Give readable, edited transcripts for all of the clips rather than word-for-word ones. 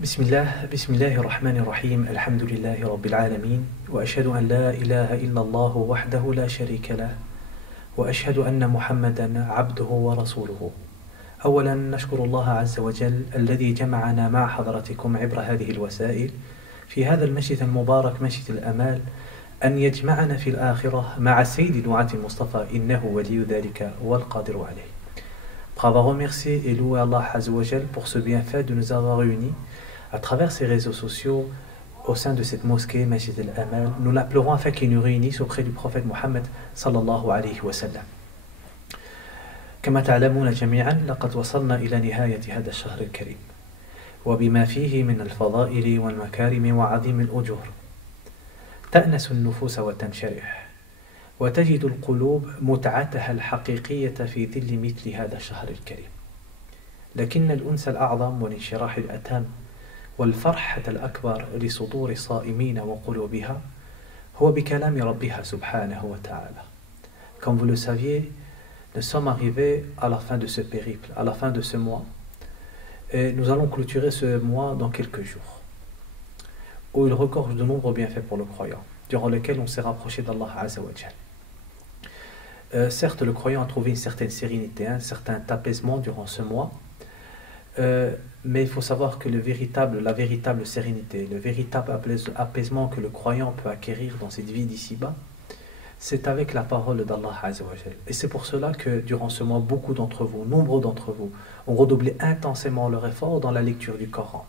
بسم الله الرحمن الرحيم الحمد لله رب العالمين وأشهد أن لا إله إلا الله وحده لا شريك له وأشهد أن محمدا عبده ورسوله. أولا نشكر الله عز وجل الذي جمعنا مع حضرتكم عبر هذه الوسائل في هذا المسجد المبارك مسجد الأمال، أن يجمعنا في الآخرة مع سيد دعاة المصطفى إنه ولي ذلك والقادر عليه. Après avoir remercié et loué Allah Azza wa Jal pour ce bienfait de nous avoir réunis à travers ces réseaux sociaux au sein de cette mosquée Masjid al-Amal, nous l'appellerons afin qu'il nous réunisse auprès du prophète Mohammed sallallahu alayhi wa sallam. كما تعلمون جميعا لقد وصلنا إلى نهاية هذا الشهر الكريم وبما فيه من الفضائل والمكارم وعظيم الأجور تأنس النفوس وتنشرح وتجد القلوب متعتها الحقيقية في ظل مثل هذا الشهر الكريم. لكن الأنس الأعظم والانشراح الأتم والفرحة الأكبر لصدور الصائمين وقلوبها هو بكلام ربها سبحانه وتعالى. Comme vous le saviez, nous sommes arrivés à la fin de ce périple, à la fin de ce mois, et nous allons clôturer ce mois dans quelques jours, où il regorge de nombreux bienfaits pour le croyant, durant lesquels on s'est rapproché d'Allah Azza wa Jal. Certes, le croyant a trouvé une certaine sérénité, un certain apaisement durant ce mois, mais il faut savoir que la véritable sérénité, le véritable apaisement que le croyant peut acquérir dans cette vie d'ici-bas, c'est avec la parole d'Allah Azza wa Jal. Et c'est pour cela que durant ce mois, nombreux d'entre vous, ont redoublé intensément leur effort dans la lecture du Coran.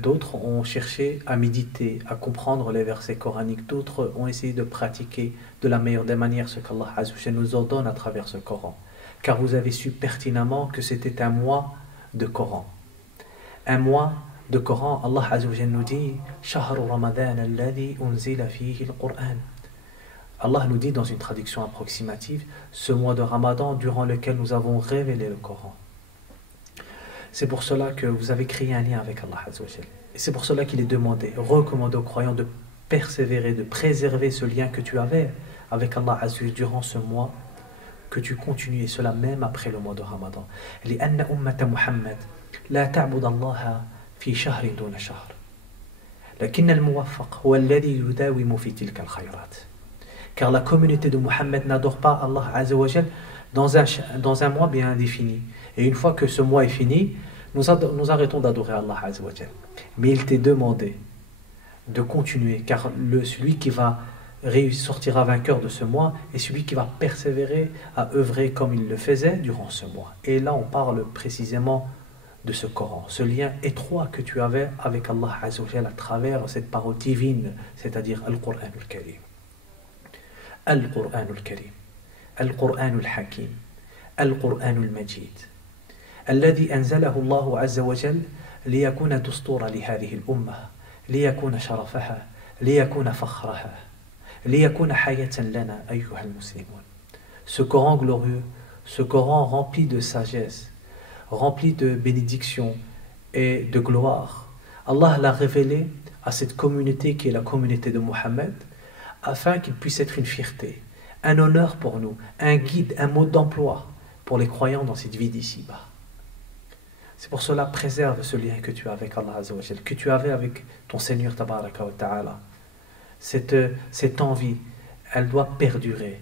D'autres ont cherché à méditer, à comprendre les versets coraniques. D'autres ont essayé de pratiquer de la meilleure des manières ce qu'Allah Azza wa Jal nous ordonne à travers ce Coran. Car vous avez su pertinemment que c'était un mois de Coran. Un mois de Coran, Allah Azza wa Jal nous dit « Shahru Ramadan alladhi unzila fihi al-Qur'an » Allah nous dit dans une traduction approximative « Ce mois de Ramadan durant lequel nous avons révélé le Coran ». C'est pour cela que vous avez créé un lien avec Allah Azza wa Jal. Et c'est pour cela qu'il est demandé, recommandé aux croyants de persévérer, de préserver ce lien que tu avais avec Allah Azza wa Jal durant ce mois, que tu continues, et cela même après le mois de Ramadan. لأن أمة محمد لا تعبد الله في شهر دون شهر لكن الموفق هو الذي يداوم في تلك الخيرات. Car la communauté de Mohammed n'adore pas Allah Azza wa Jal dans un mois bien défini. Et une fois que ce mois est fini, nous arrêtons d'adorer Allah Azza wa Jal. Mais il t'est demandé de continuer, car celui qui va sortira vainqueur de ce mois et celui qui va persévérer à œuvrer comme il le faisait durant ce mois. Et là on parle précisément de ce Coran, ce lien étroit que tu avais avec Allah Azza wa Jal à travers cette parole divine, c'est-à-dire Al-Qur'an al-Karim. Al-Qur'an al-Karim, Al-Qur'an al-Hakim, Al-Qur'an al-Majid, الذي أنزله الله عز وجل ليكون دستورا لهذه الأمة، ليكون شرفها، ليكون فخرها، ليكون حياة لنا أيها المسلمون. Ce Coran glorieux, ce Coran rempli de sagesse, rempli de bénédictions et de gloire, Allah l'a révélé à cette communauté qui est la communauté de Mohammed, afin qu'il puisse être une fierté, un honneur pour nous, un guide, un mode d'emploi pour les croyants dans cette vie d'ici-bas. C'est pour cela, préserve ce lien que tu as avec Allah Azza wa Jal, que tu avais avec ton Seigneur Tabaraka wa Ta'ala. Cette envie, elle doit perdurer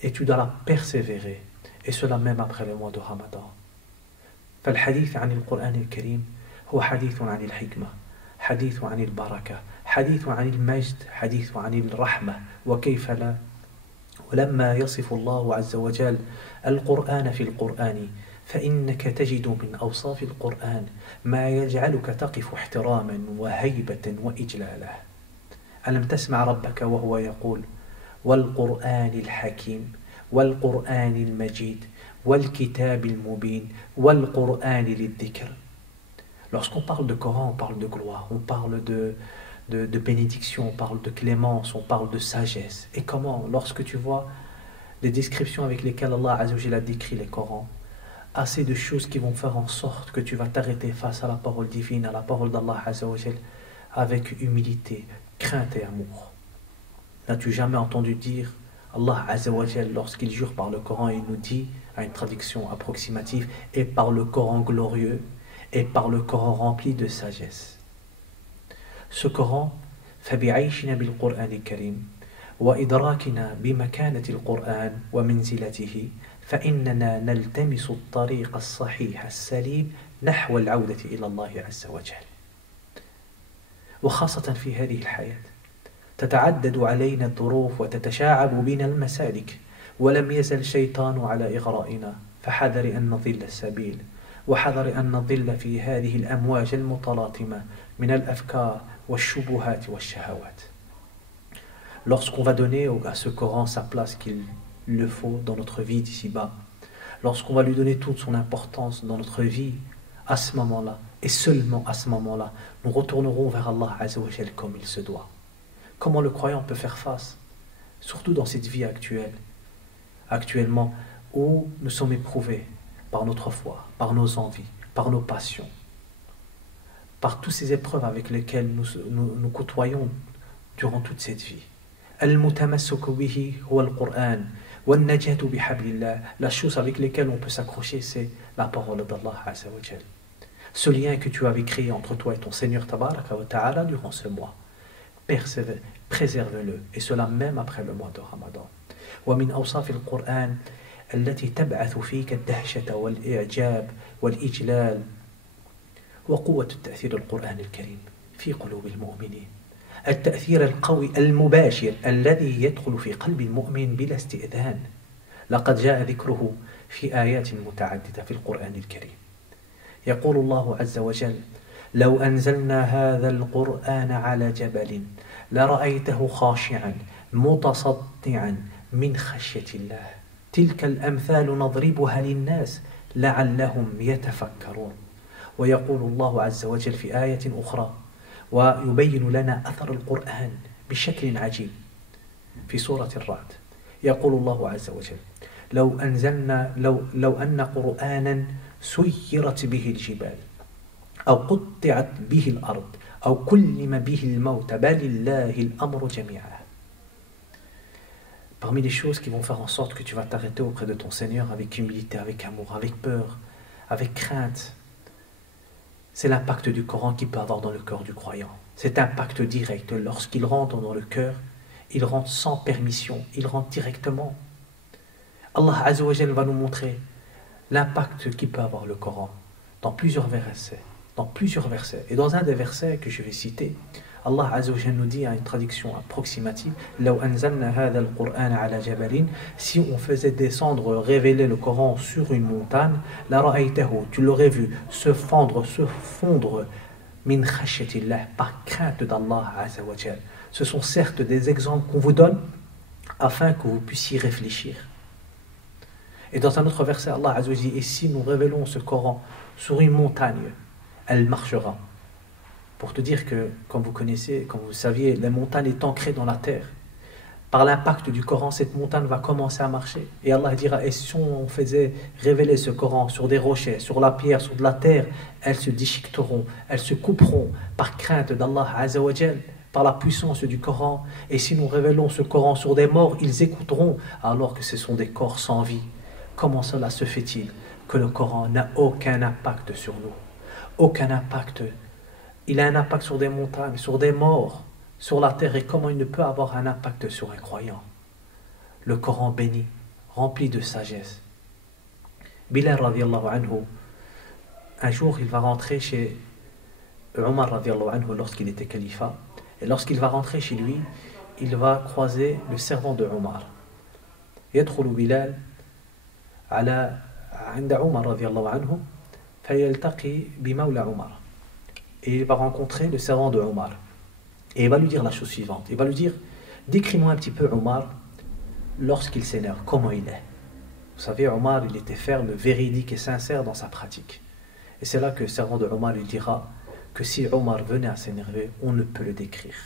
et tu dois la persévérer, et cela même après le mois de Ramadan. فالحديث عن القرآن الكريم هو حديث عن الحكمة، حديث عن البركة، حديث عن المجد، حديث عن الرحمة، وكيف لا. ولما يصف الله عز وجل القرآن في القرآن فإنك تجد من أوصاف القرآن ما يجعلك تقف احتراما وهيبة وإجلالا. ألم تسمع ربك وهو يقول والقرآن الحكيم والقرآن المجيد والكتاب المبين والقرآن للذكر. Lorsqu'on parle de Coran, on parle de gloire, on parle de bénédiction, on parle de clémence, on parle de sagesse. Et comment, lorsque tu vois les descriptions avec lesquelles Allah Azza wa Jal a décrit les Corans, assez de choses qui vont faire en sorte que tu vas t'arrêter face à la parole divine, à la parole d'Allah Azza wa Jal, avec humilité, crainte et amour. N'as-tu jamais entendu dire Allah Azza wa Jal, lorsqu'il jure par le Coran, il nous dit, à une traduction approximative, et par le Coran glorieux, et par le Coran rempli de sagesse. Ce Coran, فبعيشنا بالقرآن الكريم وإدراكنا بمكانة القرآن ومنزلته فإننا نلتمس الطريق الصحيح السليم نحو العودة إلى الله عز وجل. وخاصة في هذه الحياة تتعدد علينا الظروف وتتشعب بنا المسالك، ولم يزل الشيطان على إغرائنا، فحذر أن نضل السبيل، وحذر أن نضل في هذه الأمواج المتلاطمة من الأفكار والشبهات والشهوات. Lorsqu'on va donner à ce Coran sa place qu'il le faut dans notre vie d'ici-bas, lorsqu'on va lui donner toute son importance dans notre vie, à ce moment-là, et seulement à ce moment-là, nous retournerons vers Allah Azza wa Jal comme il se doit. Comment le croyant peut faire face, surtout dans cette vie actuellement, où nous sommes éprouvés par notre foi, par nos envies, par nos passions, par toutes ces épreuves avec lesquelles nous côtoyons durant toute cette vie. Al-mutamassuku bihi huwa al-Qur'an, wa al-najatu bihablillah. La chose avec laquelle on peut s'accrocher, c'est la parole d'Allah Azza wa Jal. Ce lien que tu avais créé entre toi et ton Seigneur Tabaraka wa Ta'ala durant ce mois, préserve-le, et cela même après le mois de Ramadan. ومن أوصاف القرآن التي تبعث فيك الدهشة والإعجاب والإجلال وقوة التأثير القرآن الكريم في قلوب المؤمنين. التأثير القوي المباشر الذي يدخل في قلب المؤمن بلا استئذان. لقد جاء ذكره في آيات متعددة في القرآن الكريم. يقول الله عز وجل: لو أنزلنا هذا القرآن على جبل لرأيته خاشعا متصدعا من خشية الله تلك الأمثال نضربها للناس لعلهم يتفكرون. ويقول الله عز وجل في آية أخرى ويبين لنا أثر القرآن بشكل عجيب في سورة الرعد. يقول الله عز وجل: لو أن قرآنا سيرت به الجبال أو قطعت به الأرض أو كلم به الموت بل الله الأمر جميعا. Parmi les choses qui vont faire en sorte que tu vas t'arrêter auprès de ton Seigneur avec humilité, avec amour, avec peur, avec crainte, c'est l'impact du Coran qu'il peut avoir dans le cœur du croyant. Cet impact direct, lorsqu'il rentre dans le cœur, il rentre sans permission, il rentre directement. Allah Azza wa Jal va nous montrer l'impact qu'il peut avoir le Coran dans plusieurs versets. Et dans un des versets que je vais citer, Allah Azza wa Jal nous dit à une traduction approximative: لو أنزلنا هذا القرآن على جبل, si on faisait descendre, révéler le Coran sur une montagne, لرأيته, tu l'aurais vu se fondre min khashyatillah, par crainte d'Allah Azza wa Jal. Ce sont certes des exemples qu'on vous donne afin que vous puissiez réfléchir. Et dans un autre verset, Allah Azza wa Jal dit: et si nous révélons ce Coran sur une montagne, elle marchera. Pour te dire que, comme vous saviez, la montagne est ancrée dans la terre. Par l'impact du Coran, cette montagne va commencer à marcher. Et Allah dira: et si on faisait révéler ce Coran sur des rochers, sur la pierre, sur de la terre, elles se déchiqueteront, elles se couperont par crainte d'Allah Azza wa Jal, par la puissance du Coran. Et si nous révélons ce Coran sur des morts, ils écouteront, alors que ce sont des corps sans vie. Comment cela se fait-il que le Coran n'a aucun impact sur nous? Aucun impact. Il a un impact sur des montagnes, sur des morts, sur la terre. Et comment il ne peut avoir un impact sur un croyant? Le Coran béni, rempli de sagesse. Bilal radiallahu anhu, un jour il va rentrer chez Omar radiallahu anhu lorsqu'il était califat. Et lorsqu'il va rentrer chez lui, il va croiser le servant de Omar. يدخل بلال على عند عمر رضي الله عنه فيلتقي بمولى عمر. Et il va rencontrer le servant de Omar. Et il va lui dire la chose suivante. Il va lui dire: décris-moi un petit peu Omar lorsqu'il s'énerve, comment il est. Vous savez, Omar, il était ferme, véridique et sincère dans sa pratique. Et c'est là que le servant de Omar lui dira que si Omar venait à s'énerver, on ne peut le décrire.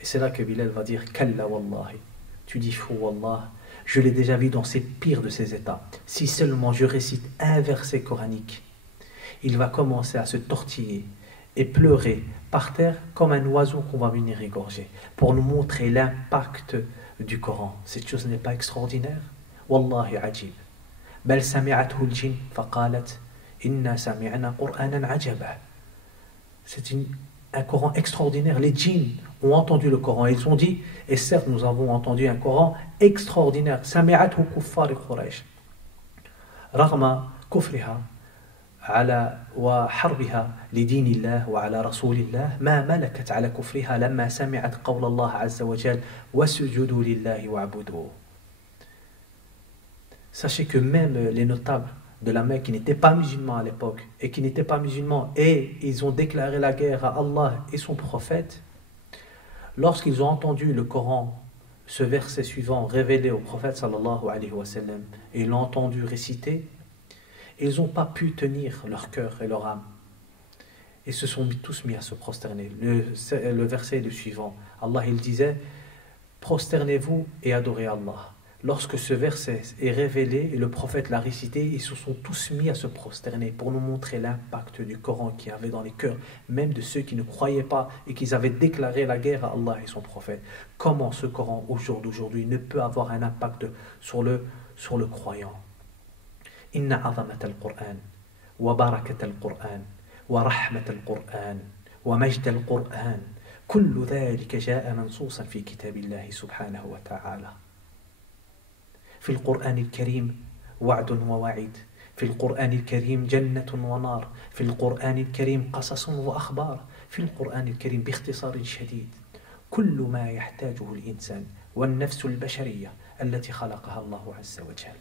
Et c'est là que Bilal va dire: Kalla wallahi, tu dis fou wallah, je l'ai déjà vu dans ses pires de ses états. Si seulement je récite un verset coranique, il va commencer à se tortiller et pleurer par terre comme un oiseau qu'on va venir égorger, pour nous montrer l'impact du Coran. Cette chose n'est pas extraordinaire? Wallahi ajib. Bal sami'athu al-jinn faqalat Inna sami'na Qur'anan ajaba. C'est un Coran extraordinaire. Les djinns ont entendu le Coran. Ils ont dit, et certes nous avons entendu un Coran extraordinaire. Sami'athu kuffar Quraysh. Ragma kufriha على وحربها لدين الله وعلى رسول الله ما ملكت على كفرها لما سمعت قول الله عز وجل واسجدوا لله واعبدوه. Sachez que même les notables de la Mecque qui n'étaient pas musulmans à l'époque et qui n'étaient pas musulmans et ils ont déclaré la guerre à Allah et son prophète, lorsqu'ils ont entendu le Coran, ce verset suivant révélé au prophète sallallahu alayhi wa sallam, et ils l'ont entendu réciter, ils n'ont pas pu tenir leur cœur et leur âme. Ils se sont tous mis à se prosterner. Le verset est le suivant. Allah, il disait, prosternez-vous et adorez Allah. Lorsque ce verset est révélé et le prophète l'a récité, ils se sont tous mis à se prosterner pour nous montrer l'impact du Coran qu'il y avait dans les cœurs, même de ceux qui ne croyaient pas et qui avaient déclaré la guerre à Allah et son prophète. Comment ce Coran, au jour d'aujourd'hui, ne peut avoir un impact sur le croyant? Inna azamat al-Qur'an, wa barakat al-Qur'an, wa rahmat al-Qur'an, wa majd al-Qur'an, kullu dhalika ja'a mansusan fi kitabillahi subhanahu wa ta'ala. في القرآن الكريم وعد ووعيد، في القرآن الكريم جنة ونار، في القرآن الكريم قصص وأخبار، في القرآن الكريم باختصار شديد كل ما يحتاجه الإنسان والنفس البشرية التي خلقها الله عز وجل.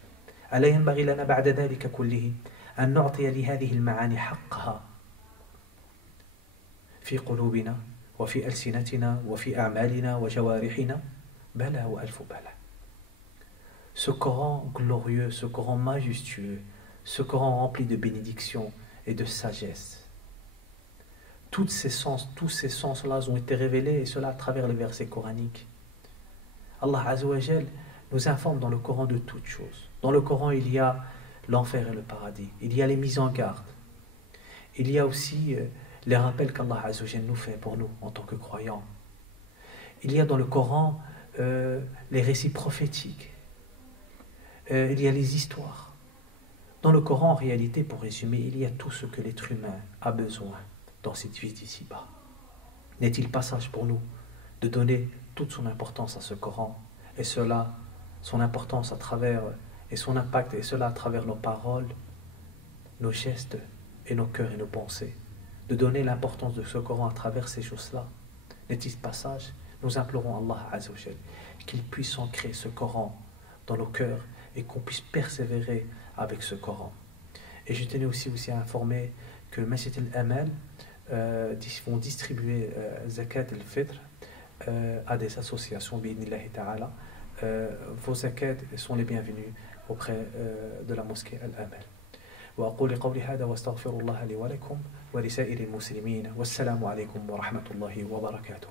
ألا ينبغي لنا بعد ذلك كله أن نعطي لهذه المعاني حقها في قلوبنا وفي ألسنتنا وفي أعمالنا وجوارحنا؟ بلى وألف بلى. Ce Coran glorieux, ce Coran majestueux, ce Coran rempli de bénédictions et de sagesse. Tous ces sens-là ont été révélés, et cela à travers les versets coraniques. Allah Azza wa Jal nous informe dans le Coran de toutes choses. Dans le Coran, il y a l'enfer et le paradis. Il y a les mises en garde. Il y a aussi les rappels qu'Allah Azza wa Jal nous fait pour nous en tant que croyants. Il y a dans le Coran les récits prophétiques. Il y a les histoires. Dans le Coran, en réalité, pour résumer, il y a tout ce que l'être humain a besoin dans cette vie d'ici-bas. N'est-il pas sage pour nous de donner toute son importance à ce Coran, et cela, son importance à travers, et son impact, et cela à travers nos paroles, nos gestes, et nos cœurs et nos pensées, de donner l'importance de ce Coran à travers ces choses-là? N'est-il pas sage? Nous implorons Allah Azza wa Jal qu'il puisse ancrer ce Coran dans nos cœurs, et qu'on puisse persévérer avec ce Coran. Et je tenais aussi à informer que le Masjid al-Amal vont distribuer Zakat al-Fitr à des associations, bi'idhnillahi ta'ala. Vos zakats sont les bienvenus auprès de la mosquée al-Amal. وأقول قولي هذا واستغفر الله لي ولكم ولسائر المسلمين والسلام عليكم ورحمة الله وبركاته.